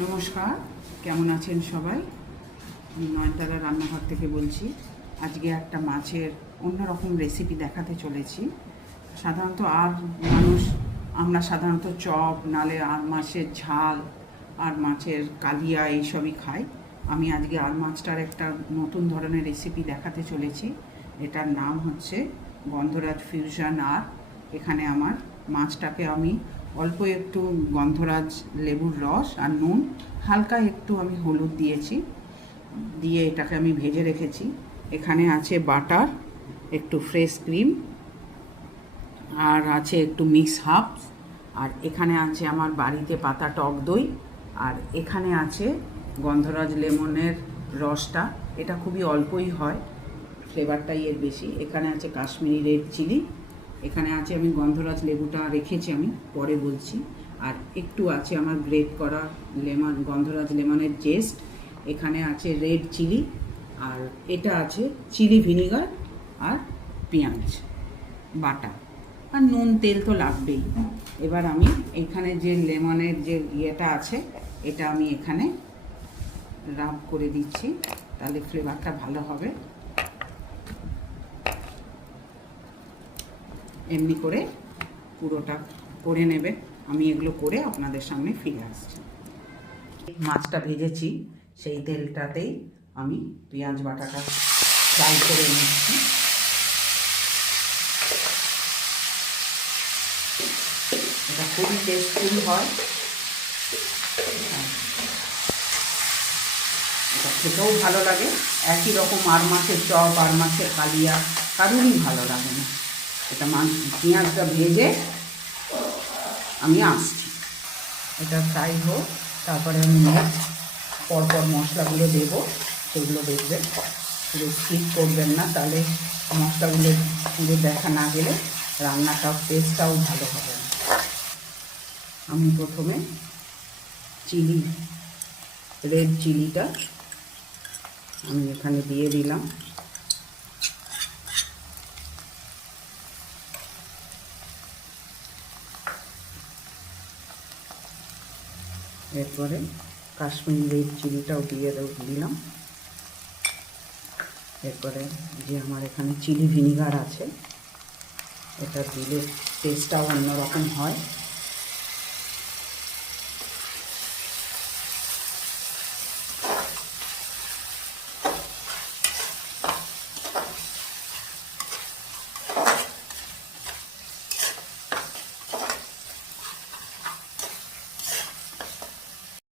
নমস্কার, কেমন আছেন সবাই? আমি নয়নতারা রান্নাঘর থেকে বলছি। আজকে একটা মাছের অন্যরকম রেসিপি দেখাতে চলেছি। সাধারণত আমরা সাধারণত চপ নালে আর মাছের ঝাল আর মাছের কালিয়া এইসবই খাই। আমি আজকে আর মাছটার একটা নতুন ধরনের রেসিপি দেখাতে চলেছি। এটার নাম হচ্ছে গন্ধরাজ ফিউশন। আর এখানে আমার মাছটাকে আমি অল্প একটু গন্ধরাজ লেবুর রস আর নুন, হালকা একটু আমি হলুদ দিয়েছি, দিয়ে এটাকে আমি ভেজে রেখেছি। এখানে আছে বাটার, একটু ফ্রেশ ক্রিম, আর আছে একটু মিক্স হার্বস, আর এখানে আছে আমার বাড়িতে পাতা টক দই, আর এখানে আছে গন্ধরাজ লেমনের রসটা। এটা খুবই অল্পই হয়, ফ্লেভারটাই এর বেশি। এখানে আছে কাশ্মীরি রেড চিলি, এখানে আছে আমি গন্ধরাজ লেবুটা রেখেছি, আমি পরে বলছি। আর একটু আছে আমার গ্রেট করা গন্ধরাজ লেমনের জেস্ট, এখানে আছে রেড চিলি, আর এটা আছে চিলি ভিনিগার আর পেঁয়াজ বাটা, আর নুন তেল তো লাগবেই। এবার আমি এখানে যে লেমনের যে ইয়েটা আছে, এটা আমি এখানে রাব করে দিচ্ছি, তাহলে ফ্লেভারটা ভালো হবে। এমনি করে পুরোটা করে নেবে। আমি এগুলো করে আপনাদের সামনে ফিরে আসছি। মাছটা ভেজেছি, সেই তেলটাতেই আমি পেঁয়াজ বাটাটা ফ্রাই করে নিচ্ছি। এটা খুবই টেস্টফুল হয়, এটা খেতেও ভালো লাগে। একই রকম আর মাছের চপ আর মাছের কালিয়া কারোরই ভালো লাগে না। এটা পেঁয়াজটা ভেজে আমি আসছি, এটা ফ্রাই হোক, তারপরে আমি নেক্সট পরপর মশলাগুলো দেবো, সেগুলো দেখবেন। পুরো স্কিপ করবেন না, তাহলে মশলাগুলো পুরো দেখা না গেলে রান্নাটাও টেস্টটাও ভালো হবে না। আমি প্রথমে রেড চিলিটা আমি এখানে দিয়ে দিলাম। এরপরে কাশ্মীরি রেড চিলিটাও দিয়ে দিলাম। এরপরে যে আমার এখানে চিলি ভিনিগার আছে, এটা দিলে টেস্টটাও অন্যরকম হয়।